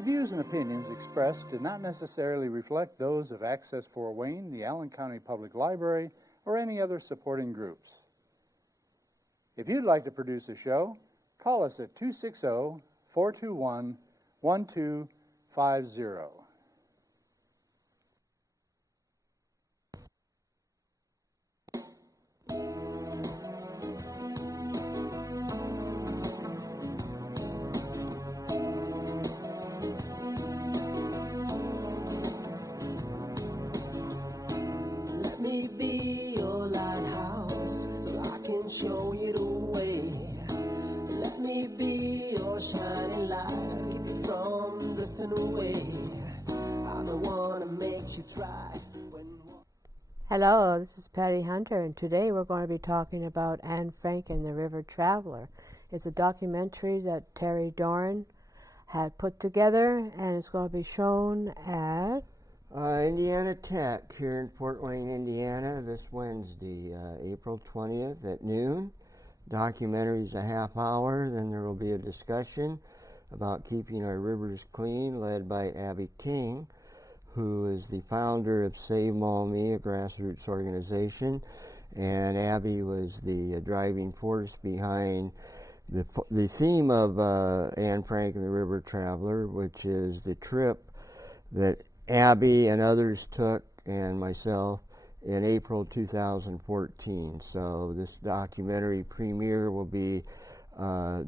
The views and opinions expressed do not necessarily reflect those of Access Fort Wayne, the Allen County Public Library, or any other supporting groups. If you'd like to produce a show, call us at 260-421-1250. Show you the way. Let me be your shining light. Keep you from drifting away. I'm the one that makes you try. Hello, this is Patty Hunter, and today we're going to be talking about Anne Frank and the River Traveler. It's a documentary that Terry Doran had put together, and it's going to be shown at Indiana Tech here in Fort Wayne, Indiana, this Wednesday, April 20th at noon. Documentary's a half hour, then there will be a discussion about keeping our rivers clean, led by Abby King, who is the founder of Save Maumee, a grassroots organization, and Abby was the driving force behind the theme of Anne Frank and the River Traveler, which is the trip that Abby and others took, and myself, in April 2014. So this documentary premiere will be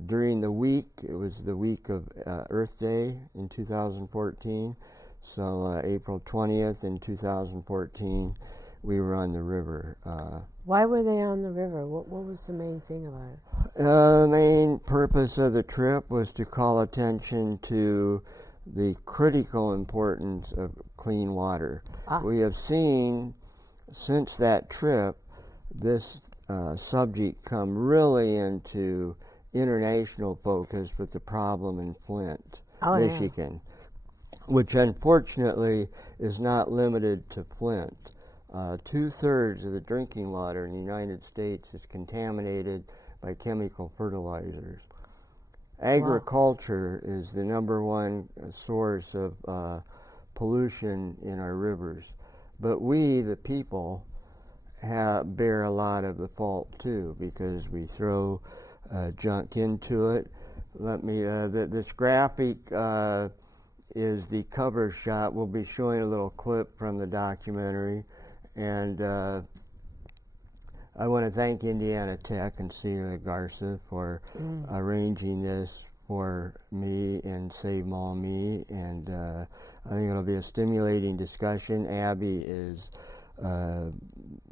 during the week. It was the week of Earth Day in 2014. So April 20th in 2014, we were on the river. Why were they on the river? What was the main thing about it? The main purpose of the trip was to call attention to the critical importance of clean water. We have seen since that trip this subject come really into international focus with the problem in Flint, Michigan, which unfortunately is not limited to Flint. 2/3 of the drinking water in the United States is contaminated by chemical fertilizers. Agriculture is the number one source of pollution in our rivers. But we, the people, bear a lot of the fault too, because we throw junk into it. This graphic is the cover shot. We'll be showing a little clip from the documentary. And I want to thank Indiana Tech and Celia Garza for arranging this for me and Save Maumee, and I think it'll be a stimulating discussion. Abby is an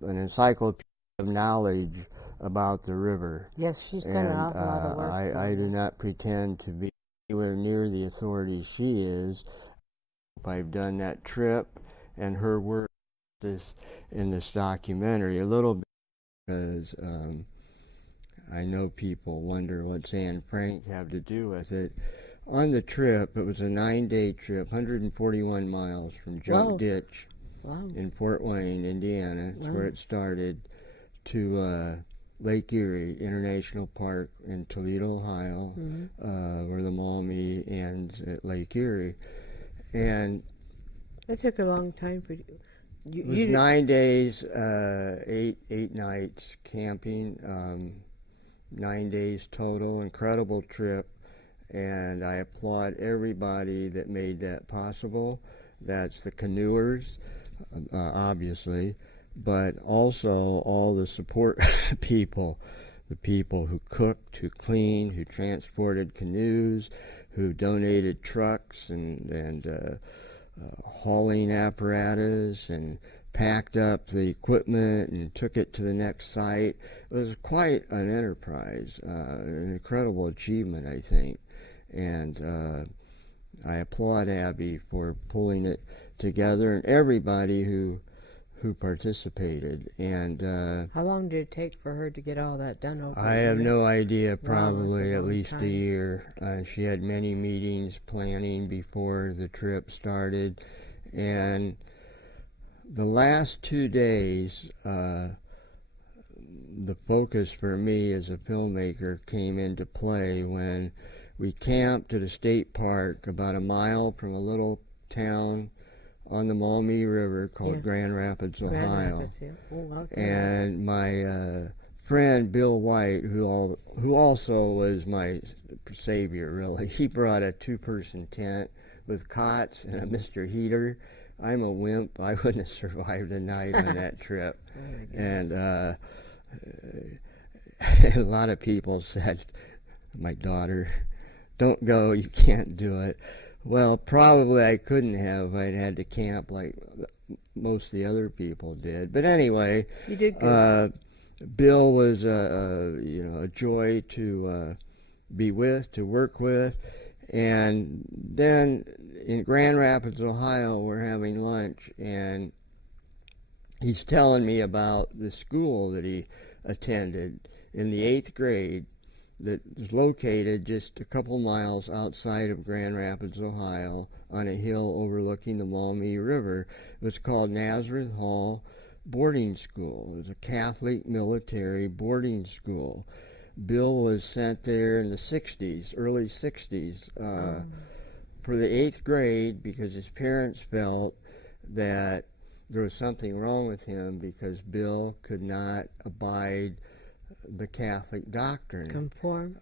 encyclopedia of knowledge about the river. Yes, she's done an awful lot of work. I do not pretend to be anywhere near the authority she is. I've done that trip, and her work in this documentary a little bit, because I know people wonder what's Anne Frank have to do with it. On the trip, it was a 9-day trip, 141 miles from Junk Ditch in Fort Wayne, Indiana, that's where it started, to Lake Erie International Park in Toledo, Ohio, where the Maumee ends at Lake Erie. And it took a long time for you. It was 9 days, 8 nights camping, 9 days total, incredible trip, and I applaud everybody that made that possible. That's the canoers, obviously, but also all the support people, the people who cooked, who cleaned, who transported canoes, who donated trucks and hauling apparatus and packed up the equipment and took it to the next site. It was quite an enterprise, an incredible achievement, I think. And I applaud Abby for pulling it together, and everybody who participated. And how long did it take for her to get all that done over I have no idea, probably at least a year. She had many meetings planning before the trip started, and the last 2 days, the focus for me as a filmmaker came into play when We camped at a state park about a mile from a little town on the Maumee River called Grand Rapids, Ohio. Grand Rapids, yeah. Oh, out there. And my friend Bill White, who also was my savior, really, he brought a 2-person tent with cots and a Mr. Heater. I'm a wimp. I wouldn't have survived a night on that trip. Oh, and a lot of people said, my daughter, don't go, you can't do it. Well, probably I couldn't have. I'd had to camp like most of the other people did. But anyway, you did good. Bill was a joy to be with, to work with. And then in Grand Rapids, Ohio, we're having lunch, and he's telling me about the school that he attended in the 8th grade that is located just a couple miles outside of Grand Rapids, Ohio, on a hill overlooking the Maumee River. It was called Nazareth Hall Boarding School. It was a Catholic military boarding school. Bill was sent there in the 60s, early 60s, for the 8th grade because his parents felt that there was something wrong with him because Bill could not abide the Catholic doctrine. Conform?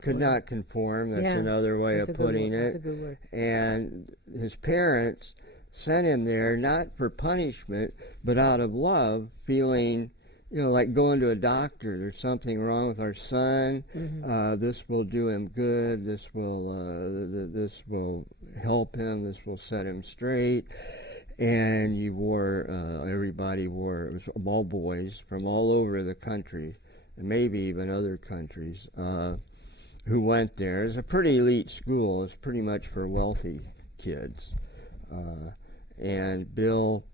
Could not conform. That's another way of putting it. That's a good word. And his parents sent him there not for punishment, but out of love, feeling, like going to a doctor. There's something wrong with our son. This will do him good. This will help him. This will set him straight. And everybody wore, it was all boys from all over the country, and maybe even other countries, who went there. It's a pretty elite school. It's pretty much for wealthy kids. And Bill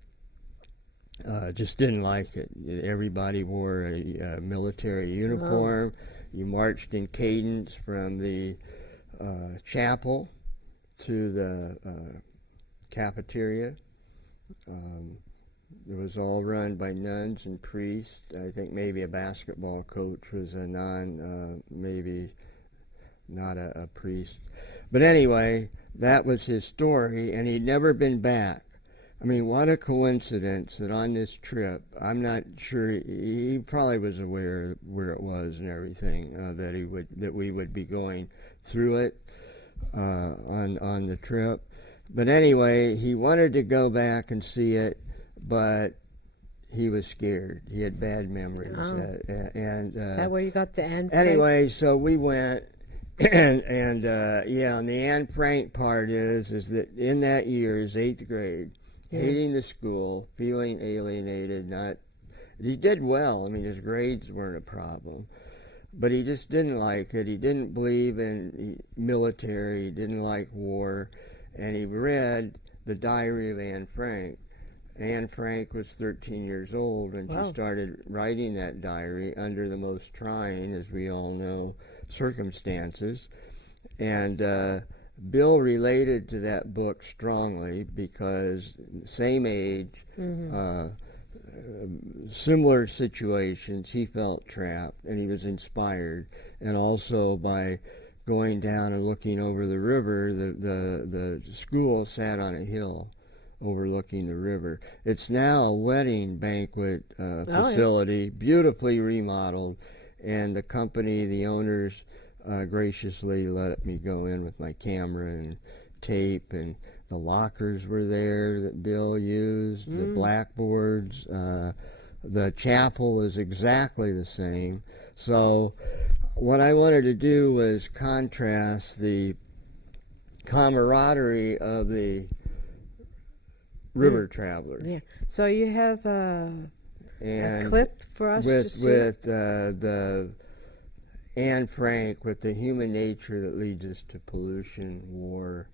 just didn't like it. Everybody wore a military uniform. You marched in cadence from the chapel to the cafeteria. It was all run by nuns and priests. I think maybe a basketball coach was maybe not a priest. But anyway, that was his story, and he'd never been back. I mean, what a coincidence that on this trip, I'm not sure, he probably was aware where it was and everything, that we would be going through it on the trip. But anyway, he wanted to go back and see it, but he was scared. He had bad memories. Is that where you got the Anne Frank? Anyway, so we went, and the Anne Frank part is that in that year, his 8th grade, hating the school, feeling alienated, he did well. I mean, his grades weren't a problem. But he just didn't like it. He didn't believe in military. He didn't like war. And he read the diary of Anne Frank. Anne Frank was 13 years old, and she started writing that diary under the most trying, as we all know, circumstances. And Bill related to that book strongly because same age, similar situations, he felt trapped, and he was inspired. And also by going down and looking over the river, the school sat on a hill overlooking the river. It's now a wedding banquet facility, beautifully remodeled, and the company, the owners, graciously let me go in with my camera and tape, and the lockers were there that Bill used, the blackboards, the chapel was exactly the same. So what I wanted to do was contrast the camaraderie of the river traveler. Yeah. So you have a clip for us to see? With the Anne Frank, with the human nature that leads us to pollution, war,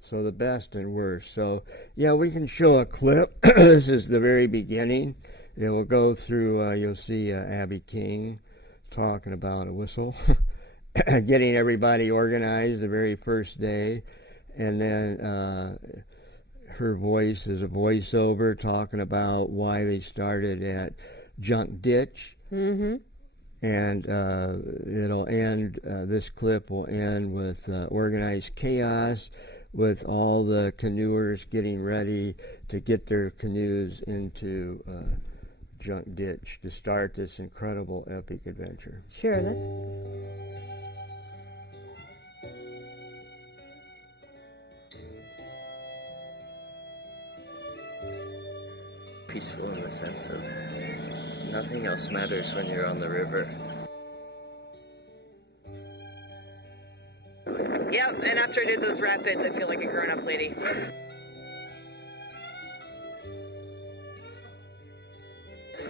so the best and worst. So, we can show a clip. This is the very beginning. It will go through, you'll see Abby King talking about a whistle, getting everybody organized the very first day, and then her voice is a voiceover talking about why they started at Junk Ditch, and and it'll end. This clip will end with organized chaos, with all the canoers getting ready to get their canoes into Junk Ditch to start this incredible epic adventure. Sure, this. Peaceful in the sense of nothing else matters when you're on the river. Yep, and after I did those rapids, I feel like a grown-up lady.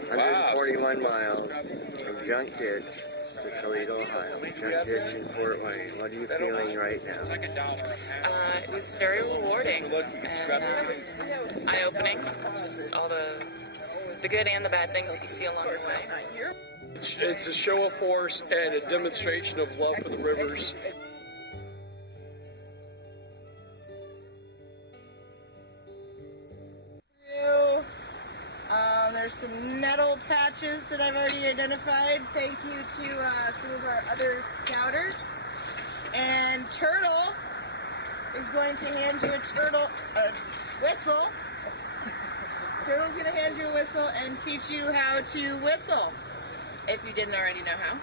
141 miles from Junk Ditch to Toledo, Ohio. Junk Ditch in Fort Wayne. What are you feeling right now? It was very rewarding and eye-opening. Just all the good and the bad things that you see along the way. It's a show of force and a demonstration of love for the rivers. There's some nettle patches that I've already identified. Thank you to some of our other scouters. And Turtle is going to hand you a whistle. Turtle's going to hand you a whistle and teach you how to whistle, if you didn't already know how.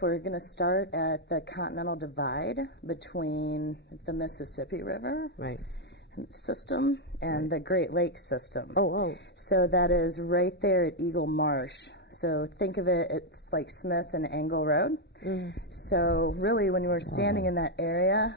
We're going to start at the Continental Divide between the Mississippi River system and the Great Lakes system. So that is right there at Eagle Marsh. So think of it, it's like Smith and Angle Road. So really when you were standing in that area,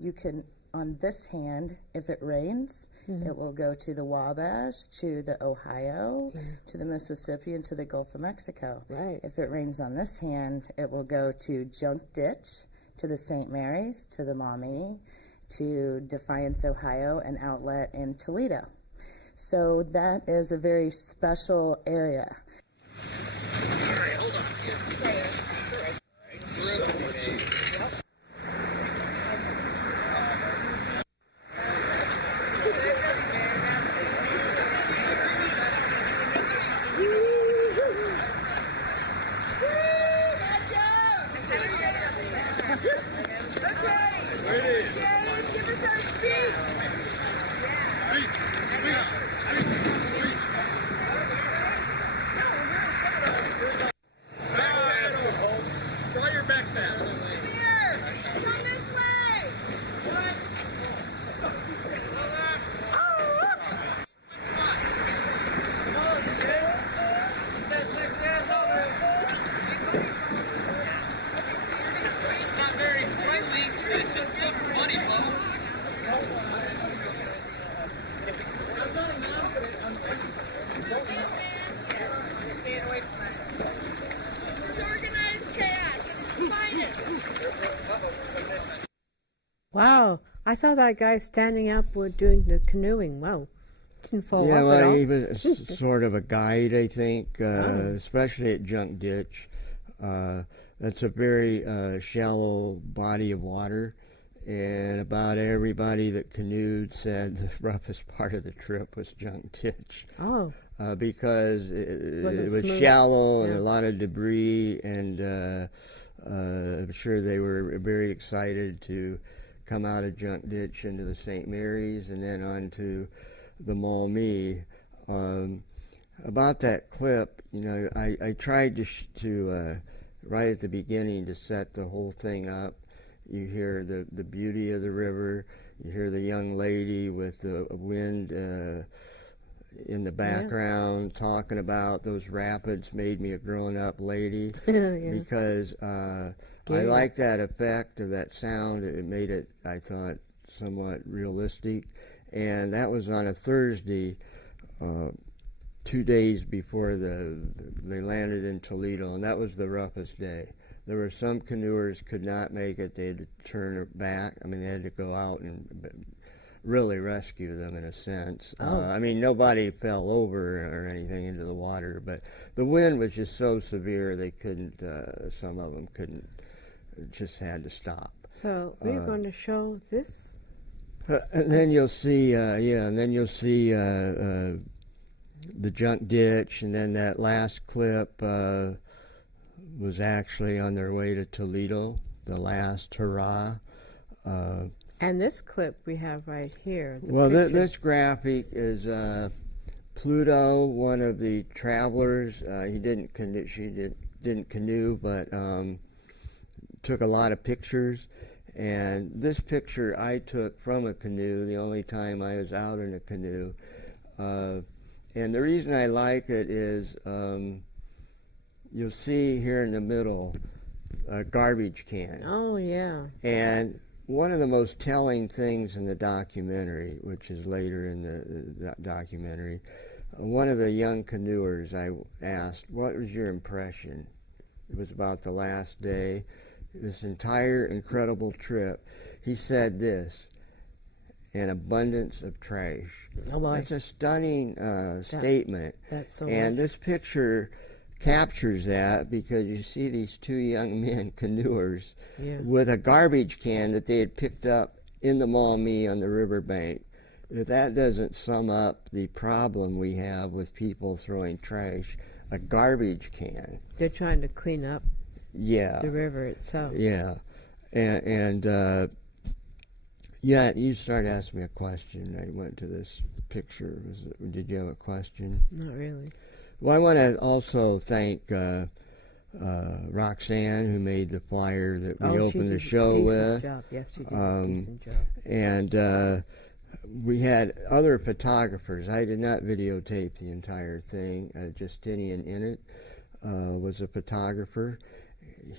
you can, on this hand, if it rains, it will go to the Wabash, to the Ohio, to the Mississippi, and to the Gulf of Mexico. If it rains on this hand, it will go to Junk Ditch, to the St. Mary's, to the Maumee, to Defiance, Ohio, and outlet in Toledo. So that is a very special area. Wow, I saw that guy standing up with doing the canoeing. Wow, didn't fall off at all. Yeah, well, he was sort of a guide, I think, especially at Junk Ditch. That's a very shallow body of water, and about everybody that canoed said the roughest part of the trip was Junk Ditch. Because it was shallow and a lot of debris, and I'm sure they were very excited to come out of Junk Ditch into the St. Mary's and then on to the Maumee. About that clip, you know, I tried to right at the beginning to set the whole thing up. You hear the beauty of the river, you hear the young lady with the wind in the background talking about those rapids made me a grown-up lady because I like that effect of that sound. It made it, I thought, somewhat realistic. And that was on a Thursday, 2 days before they landed in Toledo, and that was the roughest day. There were some canoers could not make it. They had to turn back. I mean, they had to go out and really rescue them in a sense. I mean, nobody fell over or anything into the water, but the wind was just so severe they couldn't, some of them couldn't, just had to stop. So we're going to show this. And then you'll see, and then you'll see the Junk Ditch, and then that last clip, was actually on their way to Toledo, the last hurrah. And this clip we have right here. Well, this graphic is Pluto, one of the travelers. He didn't canoe. She didn't canoe, but took a lot of pictures. And this picture I took from a canoe, the only time I was out in a canoe. And the reason I like it is you'll see here in the middle a garbage can. Oh, yeah. And one of the most telling things in the documentary, which is later in the documentary, one of the young canoers, I asked, what was your impression? It was about the last day, this entire incredible trip. He said this, an abundance of trash. Oh, boy. That's a stunning statement. That's so and much. This picture captures that because you see these two young men, canoers, with a garbage can that they had picked up in the Maumee on the riverbank. If that doesn't sum up the problem we have with people throwing trash, a garbage can. They're trying to clean up the river itself. Yeah. And yeah, you started asking me a question. I went to this picture. Did you have a question? Not really. Well, I want to also thank Roxanne, who made the flyer that we opened the show with. Job. Yes, she did a decent job. And we had other photographers. I did not videotape the entire thing. Justinian Innit was a photographer.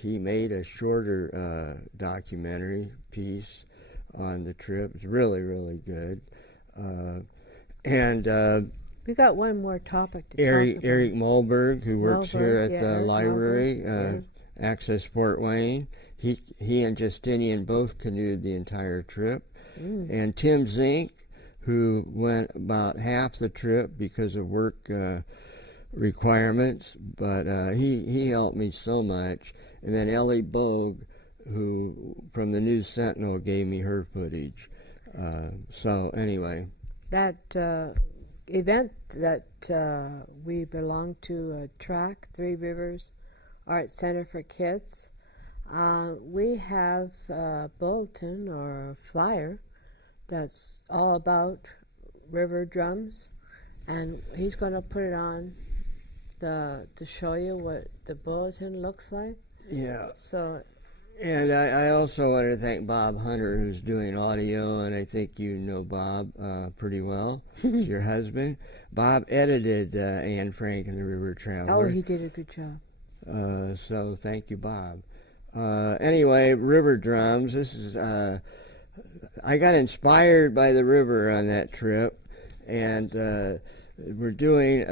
He made a shorter documentary piece on the trip. It's really, really good. We got one more topic to talk about. Eric Mulberg, who works here at the library, Access Fort Wayne. He and Justinian both canoed the entire trip. And Tim Zink, who went about half the trip because of work requirements, but he helped me so much. And then Ellie Bogue, who from the News Sentinel gave me her footage. So anyway. That event that we belong to, TRAC, Three Rivers Art Center for Kids, we have a bulletin or a flyer that's all about Riverdrums, and he's going to put it on to show you what the bulletin looks like. Yeah. So. And I also want to thank Bob Hunter, who's doing audio, and I think you know Bob pretty well. He's your husband. Bob edited Anne Frank and the River Traveler. Oh, he did a good job. So thank you, Bob. Anyway, Riverdrums. This is I got inspired by the river on that trip, and we're doing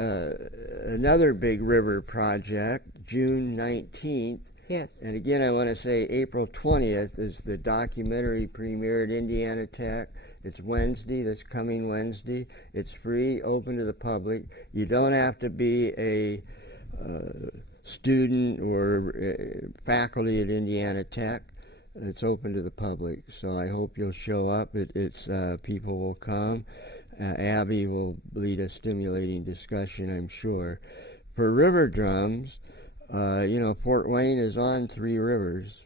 another big river project, June 19th. Yes. And again, I want to say April 20th is the documentary premiere at Indiana Tech. It's Wednesday, this coming Wednesday. It's free, open to the public. You don't have to be a student or faculty at Indiana Tech. It's open to the public, so I hope you'll show up. It's people will come. Abby will lead a stimulating discussion, I'm sure. For Riverdrums, Fort Wayne is on Three Rivers,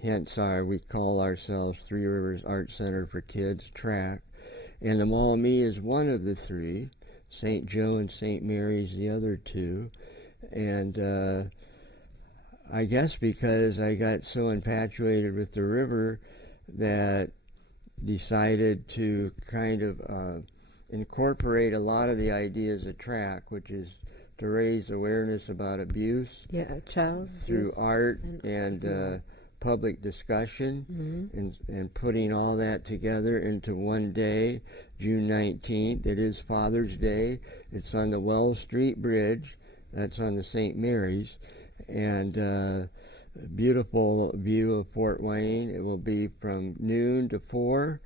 hence we call ourselves Three Rivers Art Center for Kids, TRAC, and the Maumee is one of the three, St. Joe and St. Mary's the other two, and I guess because I got so infatuated with the river that decided to kind of incorporate a lot of the ideas of TRAC, which is to raise awareness about abuse through art and public discussion, and putting all that together into one day, June 19th. It is Father's Day. It's on the Wells Street Bridge. That's on the St. Mary's. And beautiful view of Fort Wayne. It will be from noon to 4,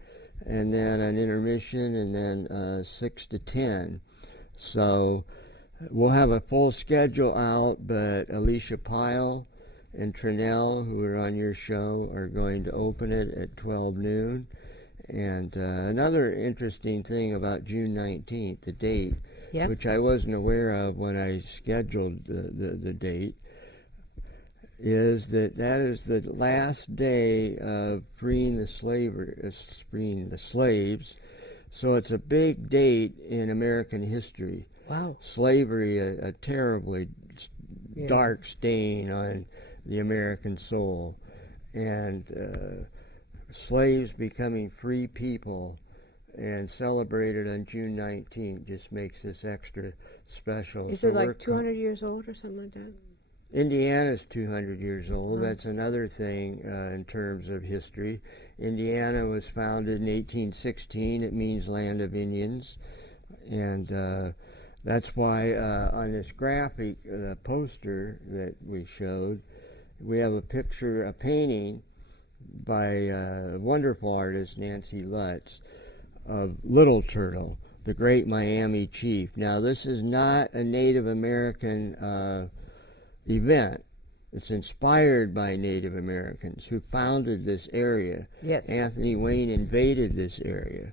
and then an intermission, and then 6 to 10. So we'll have a full schedule out, but Alicia Pyle and Trinell, who are on your show, are going to open it at 12 noon. And another interesting thing about June 19th, the date, which I wasn't aware of when I scheduled the date, is that is the last day of freeing the slaves. So it's a big date in American history. Wow. Slavery, a terribly dark stain on the American soul. And slaves becoming free people and celebrated on June 19th just makes this extra special. Is it like 200 years old or something like that? Indiana's 200 years old. That's another thing in terms of history. Indiana was founded in 1816. It means land of Indians. And that's why on this graphic poster that we showed, we have a picture, a painting by a wonderful artist, Nancy Lutz, of Little Turtle, the great Miami chief. Now, this is not a Native American event. It's inspired by Native Americans who founded this area. Yes. Anthony Wayne invaded this area,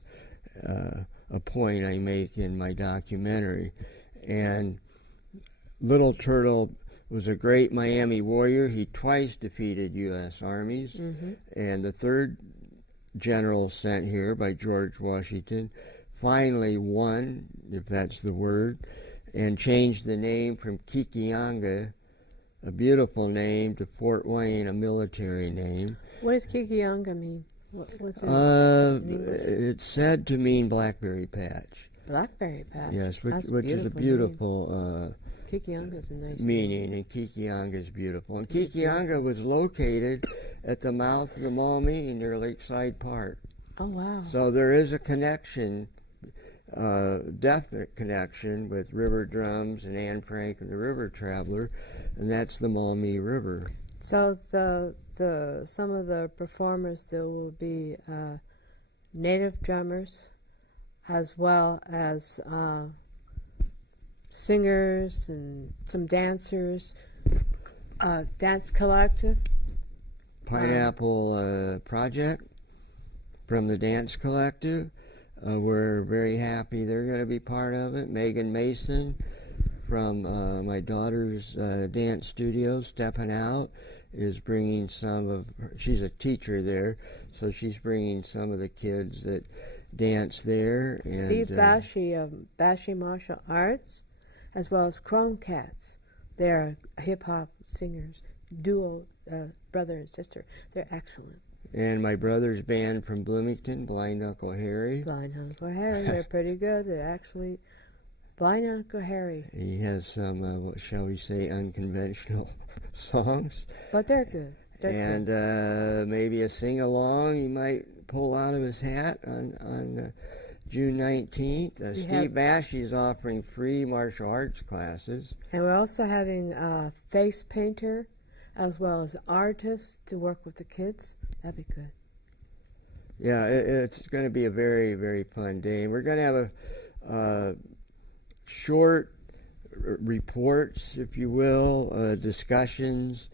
a point I make in my documentary. And Little Turtle was a great Miami warrior. He twice defeated U.S. armies. And the third general sent here by George Washington finally won, if that's the word, and changed the name from Kikianga, a beautiful name, to Fort Wayne, a military name. What does Kikianga mean? What's it It's said to mean blackberry patch. Blackberry patch. Yes, which is a beautiful Kikianga's a nice meaning, and Kikianga is beautiful. And Kikianga was located at the mouth of the Maumee near Lakeside Park. Oh, wow. So there is a connection, definite connection with Riverdrums and Anne Frank and the River Traveler, and that's the Maumee River. So some of the performers, there will be native drummers as well as singers and some dancers, dance collective. Pineapple Project from the Dance Collective. We're very happy they're going to be part of it. Megan Mason from my daughter's dance studio, Steppin' Out, is bringing she's a teacher there, so she's bringing some of the kids that dance there. And Steve Bashi of Bashi Martial Arts, as well as Chrome Cats. They're hip-hop singers, duo, brother and sister. They're excellent. And my brother's band from Bloomington, Blind Uncle Harry. Blind Uncle Harry, they're pretty good. They're actually Blind Uncle Harry. He has some, what shall we say, unconventional songs. But they're good. And maybe a sing-along he might pull out of his hat on June 19th. Steve Bashi is offering free martial arts classes. And we're also having a face painter as well as artists to work with the kids. That'd be good. Yeah, it's going to be a very, very fun day. And we're going to have a short reports, if you will, discussions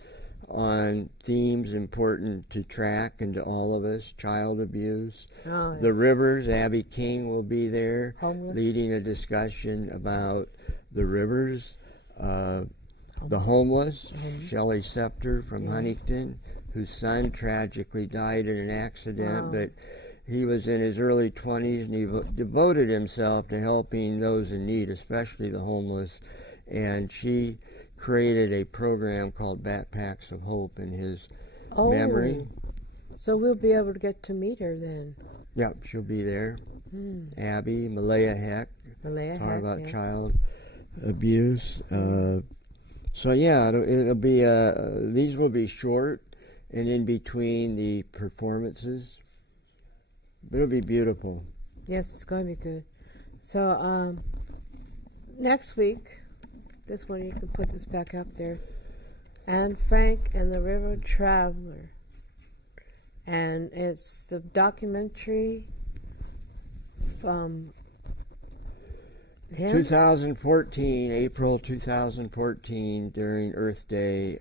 on themes important to track and to all of us. Child abuse, the rivers. Abby King will be there leading a discussion about the rivers. The homeless, Shelley Scepter from Huntington, whose son tragically died in an accident, but he was in his early 20s and he devoted himself to helping those in need, especially the homeless. And she created a program called Backpacks of Hope in his memory. So we'll be able to get to meet her then. Yep, she'll be there. Abby, Malaya Heck, talk about child abuse. So yeah, it'll be these will be short and in between the performances. But it'll be beautiful. Yes, it's going to be good. So next week, this one you can put this back up there. Anne Frank and the River Traveler. And it's the documentary from him? 2014, April 2014, during Earth Day,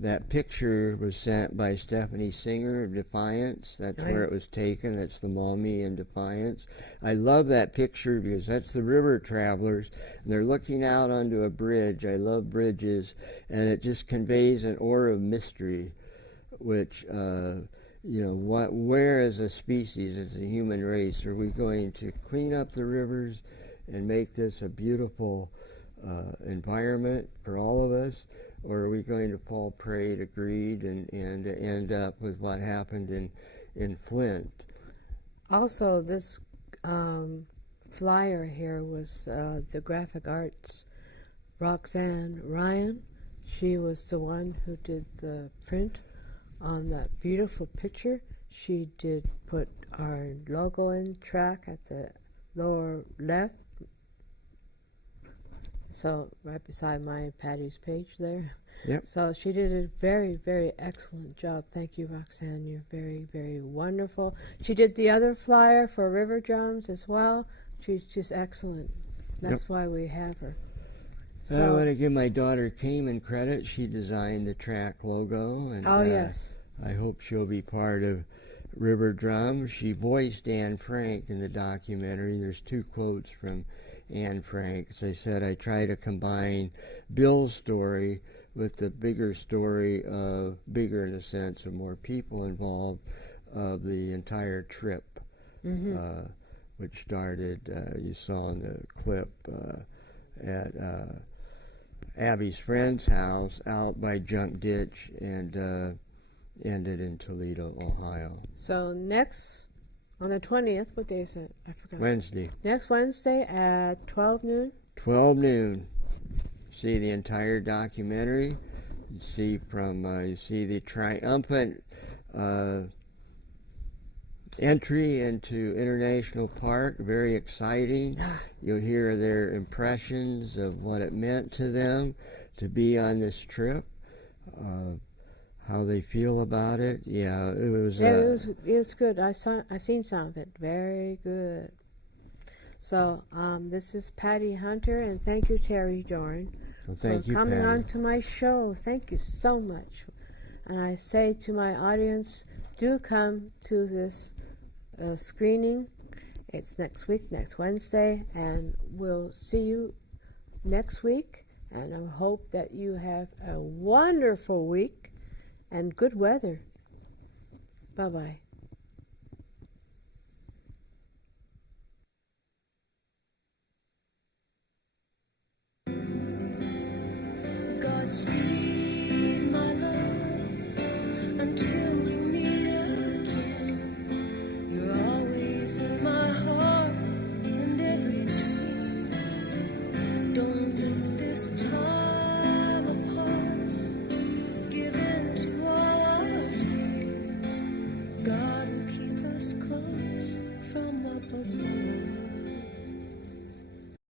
that picture was sent by Stephanie Singer of Defiance. That's where it was taken. That's the Maumee in Defiance. I love that picture because that's the river travelers, and they're looking out onto a bridge. I love bridges, and it just conveys an aura of mystery, which, where as a species, as a human race, are we going to clean up the rivers and make this a beautiful environment for all of us? Or are we going to fall prey to greed and end up with what happened in Flint? Also, this flyer here was the graphic arts Roxanne Ryan. She was the one who did the print on that beautiful picture. She did put our logo in track at the lower left. So right beside my Patty's page there. Yep. So she did a very, very excellent job. Thank you, Roxanne. You're very, very wonderful. She did the other flyer for Riverdrums as well. She's just excellent. That's why we have her. So, I want to give my daughter Cayman credit. She designed the track logo, and yes. I hope she'll be part of Riverdrum. She voiced Anne Frank in the documentary. There's 2 quotes from Anne Frank. As I said, I try to combine Bill's story with the bigger story of, bigger in a sense, of more people involved, of the entire trip, which started, you saw in the clip, at Abby's friend's house out by Junk Ditch and ended in Toledo, Ohio. So next, on the 20th, what day is it? I forgot. Wednesday. Next Wednesday at 12 noon? 12 noon. See the entire documentary. You see the triumphant entry into International Park. Very exciting. You'll hear their impressions of what it meant to them to be on this trip. How they feel about it. Yeah, it was. It was good. I seen some of it. Very good. So this is Patty Hunter, and thank you, Terry Doran, for coming Patty. on to my show. Thank you so much. And I say to my audience, do come to this screening. It's next week, next Wednesday, and we'll see you next week. And I hope that you have a wonderful week and good weather. Bye-bye. Godspeed, my love, until we meet again. You're always in my heart and every dream. Don't let this time apart give in to all our fears. God will keep us close from up above.